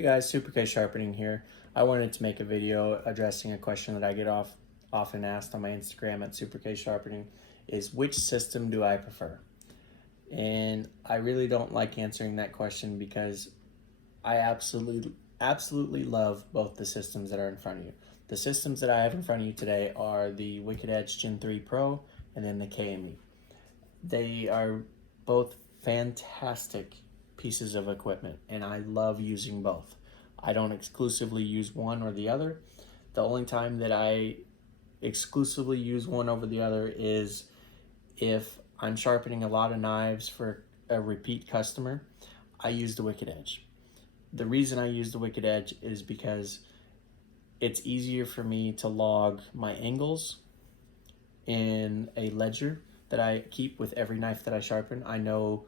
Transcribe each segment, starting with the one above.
Hey guys, Super K Sharpening here. I wanted to make a video addressing a question that I get often asked on my Instagram at Super K Sharpening is which system do I prefer? And I really don't like answering that question because I absolutely love both the systems that are in front of you. The systems that I have in front of you today are the Wicked Edge Gen 3 Pro and then the KME. They are both fantastic pieces of equipment and I love using both. I don't exclusively use one or the other. The only time that I exclusively use one over the other is if I'm sharpening a lot of knives for a repeat customer. I use the Wicked Edge. The reason I use the Wicked Edge is because it's easier for me to log my angles in a ledger that I keep with every knife that I sharpen. I know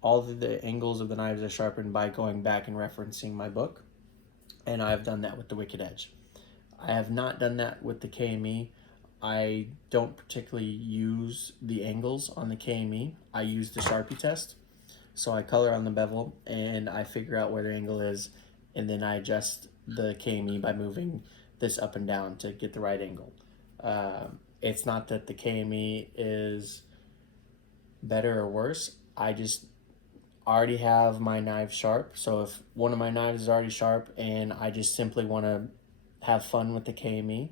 all of the angles of the knives I sharpen by going back and referencing my book, and I've done that with the Wicked Edge. I have not done that with the KME. I don't particularly use the angles on the KME. I use the Sharpie test. So I color on the bevel and I figure out where the angle is, and then I adjust the KME by moving this up and down to get the right angle. It's not that the KME is better or worse. I just already have my knife sharp. So if one of my knives is already sharp and I just simply want to have fun with the KME,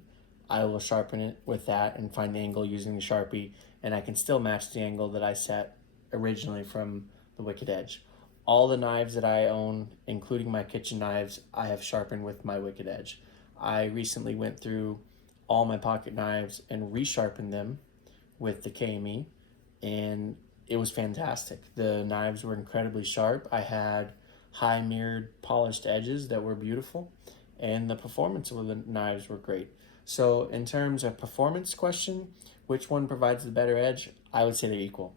I will sharpen it with that and find the angle using the Sharpie, and I can still match the angle that I set originally from the Wicked Edge. All the knives that I own, including my kitchen knives, I have sharpened with my Wicked Edge. I recently went through all my pocket knives and resharpened them with the KME, and it was fantastic. The knives were incredibly sharp. I had high mirrored polished edges that were beautiful, and the performance of the knives were great. So in terms of performance question, which one provides the better edge? I would say they're equal.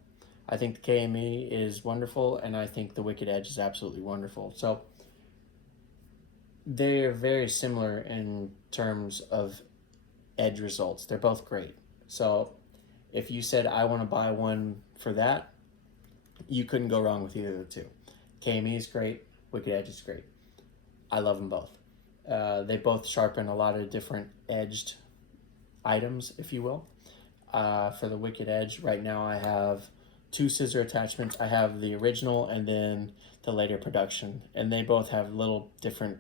I think the KME is wonderful, and I think the Wicked Edge is absolutely wonderful. So they're very similar in terms of edge results. They're both great. So if you said I want to buy one for that, you couldn't go wrong with either of the two. KME is great, Wicked Edge is great. I love them both. They both sharpen a lot of different edged items, if you will. For the Wicked Edge, right now I have two scissor attachments. I have the original and then the later production, and they both have little different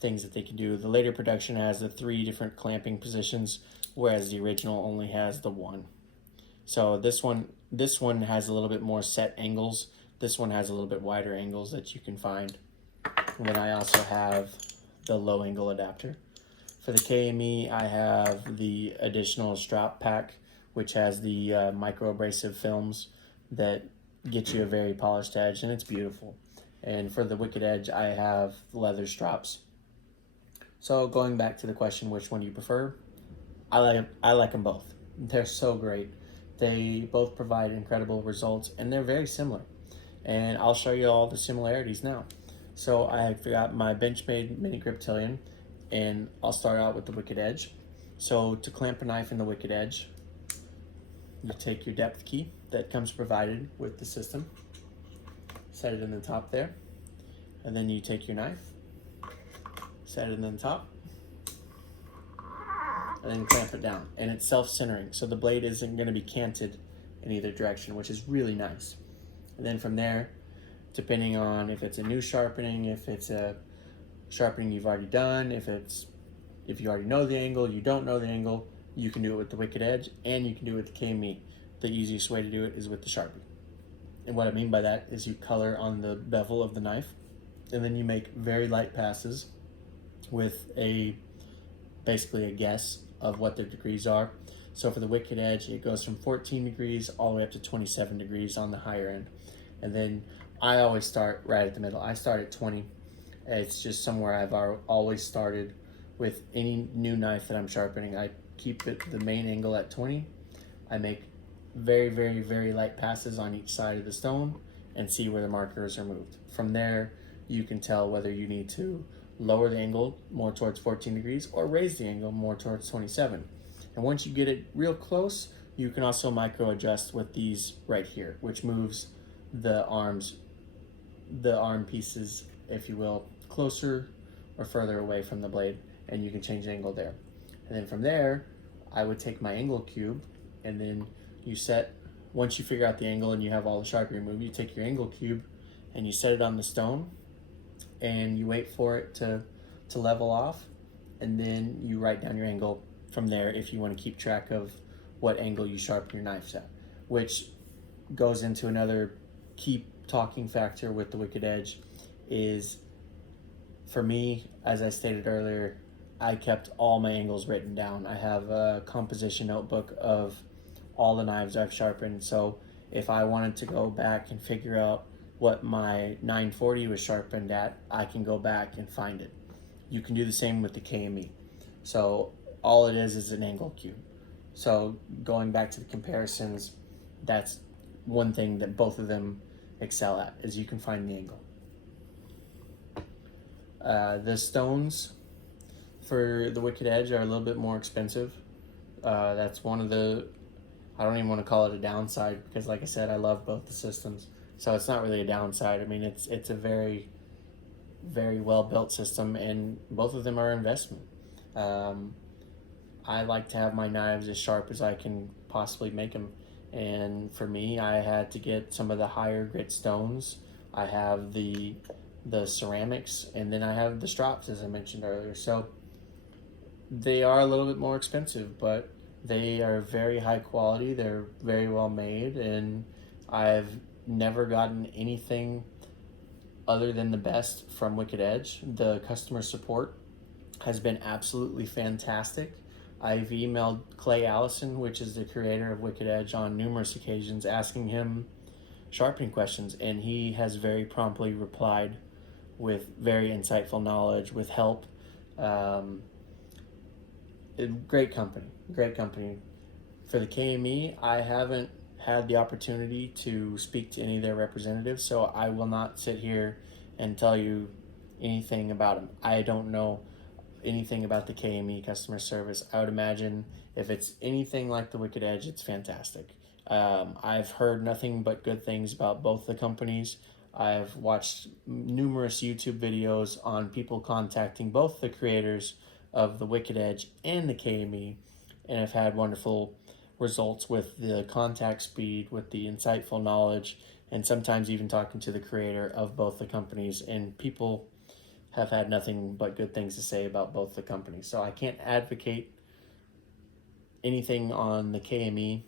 things that they can do. The later production has the 3 different clamping positions, whereas the original only has the 1. So this one has a little bit more set angles. This one has a little bit wider angles that you can find. And then I also have the low angle adapter. For the KME, I have the additional strap pack, which has the micro abrasive films that get you a very polished edge, and it's beautiful. And for the Wicked Edge, I have leather straps. So going back to the question, which one do you prefer? I like them both. They're so great. They both provide incredible results, and they're very similar. And I'll show you all the similarities now. So I got my Benchmade mini griptilian, and I'll start out with the Wicked Edge. So to clamp a knife in the Wicked Edge, you take your depth key that comes provided with the system, set it in the top there, and then you take your knife, set it in the top, and then clamp it down. And it's self-centering, so the blade isn't going to be canted in either direction, which is really nice. And then from there, depending on if it's a new sharpening, if it's a sharpening you've already done, if you already know the angle, you don't know the angle, you can do it with the Wicked Edge, and you can do it with the KME. The easiest way to do it is with the Sharpie. And what I mean by that is you color on the bevel of the knife, and then you make very light passes with basically a guess of what the degrees are. So for the Wicked Edge, it goes from 14 degrees all the way up to 27 degrees on the higher end. And then I always start right at the middle. I start at 20. It's just somewhere I've always started with any new knife that I'm sharpening. I keep the main angle at 20. I make very, very, very light passes on each side of the stone and see where the markers are moved. From there, you can tell whether you need to lower the angle more towards 14 degrees or raise the angle more towards 27. And once you get it real close, you can also micro adjust with these right here, which moves the arm pieces if you will, closer or further away from the blade, and you can change the angle there. And then from there, I would take my angle cube, and then you set, once you figure out the angle and you have all the Sharpie removed, you take your angle cube and you set it on the stone, and you wait for it to level off, and then you write down your angle from there if you want to keep track of what angle you sharpen your knives at, which goes into another key talking factor with the Wicked Edge. Is, for me, as I stated earlier, I kept all my angles written down. I have a composition notebook of all the knives I've sharpened, so if I wanted to go back and figure out what my 940 was sharpened at, I can go back and find it. You can do the same with the KME. So all it is an angle cube. So going back to the comparisons, that's one thing that both of them excel at, is you can find the angle. The stones for the Wicked Edge are a little bit more expensive. That's one of the, I don't even want to call it a downside, because like I said, I love both the systems. So it's not really a downside. I mean, it's a very, very well built system, and both of them are investment. I like to have my knives as sharp as I can possibly make them. And for me, I had to get some of the higher grit stones. I have the ceramics, and then I have the strops, as I mentioned earlier. So they are a little bit more expensive, but they are very high quality. They're very well made, and I've never gotten anything other than the best from Wicked Edge. The customer support has been absolutely fantastic. I've emailed Clay Allison, which is the creator of Wicked Edge, on numerous occasions asking him sharpening questions, and he has very promptly replied with very insightful knowledge, with help. Great company. For the KME, I haven't had the opportunity to speak to any of their representatives, so I will not sit here and tell you anything about them. I don't know anything about the KME customer service. I would imagine if it's anything like the Wicked Edge, it's fantastic. I've heard nothing but good things about both the companies. I've watched numerous YouTube videos on people contacting both the creators of the Wicked Edge and the KME, and I've had wonderful results with the contact speed, with the insightful knowledge, and sometimes even talking to the creator of both the companies, and people have had nothing but good things to say about both the companies. So I can't advocate anything on the KME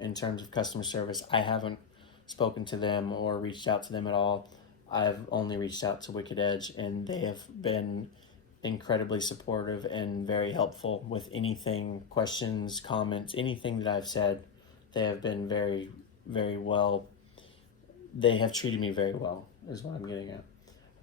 in terms of customer service. I haven't spoken to them or reached out to them at all. I've only reached out to Wicked Edge, and they have been incredibly supportive and very helpful with anything, questions, comments, anything that I've said. They have been very, very well. They have treated me very well, is what I'm getting at.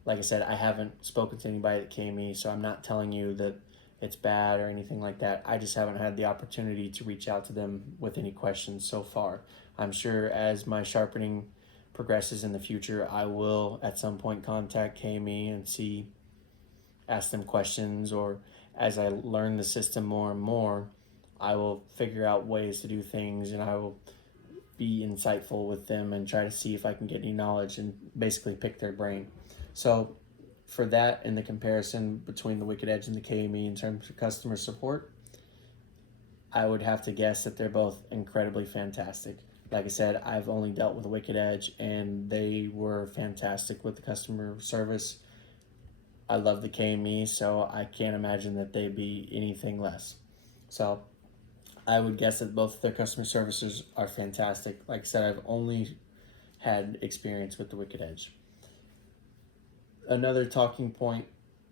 Like I said, I haven't spoken to anybody that came me, so I'm not telling you that it's bad or anything like that. I just haven't had the opportunity to reach out to them with any questions so far. I'm sure as my sharpening progresses in the future, I will at some point contact KME and ask them questions, or as I learn the system more and more, I will figure out ways to do things, and I will be insightful with them and try to see if I can get any knowledge and basically pick their brain. So for that, and the comparison between the Wicked Edge and the KME in terms of customer support, I would have to guess that they're both incredibly fantastic. Like I said, I've only dealt with the Wicked Edge, and they were fantastic with the customer service. I love the KME, so I can't imagine that they'd be anything less. So I would guess that both their customer services are fantastic. Like I said, I've only had experience with the Wicked Edge. Another talking point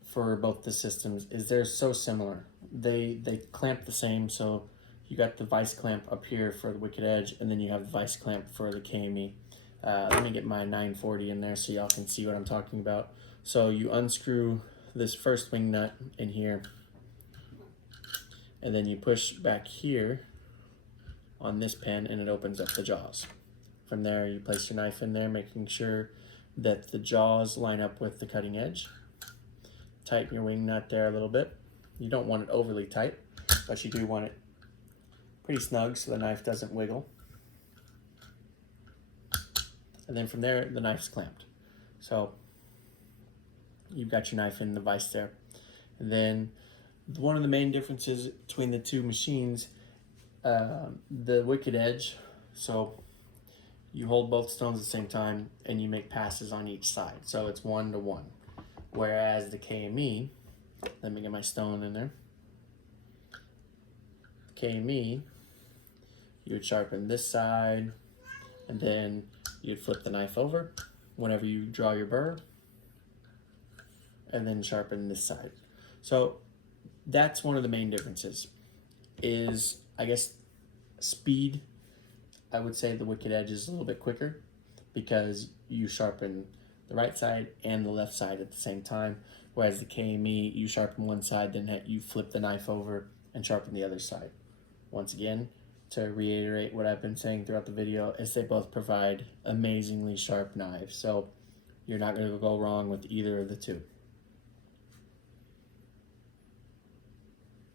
for both the systems is they're so similar. They clamp the same, so you got the vice clamp up here for the Wicked Edge, and then you have the vice clamp for the KME. Let me get my 940 in there so y'all can see what I'm talking about. So you unscrew this first wing nut in here, and then you push back here on this pin, and it opens up the jaws. From there, you place your knife in there, making sure that the jaws line up with the cutting edge. Tighten your wing nut there a little bit. You don't want it overly tight, but you do want it pretty snug so the knife doesn't wiggle. And then from there, the knife's clamped. So you've got your knife in the vise there. And then one of the main differences between the two machines, the Wicked Edge, so you hold both stones at the same time and you make passes on each side. So it's 1 to 1. Whereas the KME, let me get my stone in there. KME, you would sharpen this side and then you'd flip the knife over whenever you draw your burr and then sharpen this side. So that's one of the main differences is, I guess, speed. I would say the Wicked Edge is a little bit quicker because you sharpen the right side and the left side at the same time, whereas the KME, you sharpen one side, then you flip the knife over and sharpen the other side. Once again, to reiterate what I've been saying throughout the video, is they both provide amazingly sharp knives, so you're not going to go wrong with either of the two.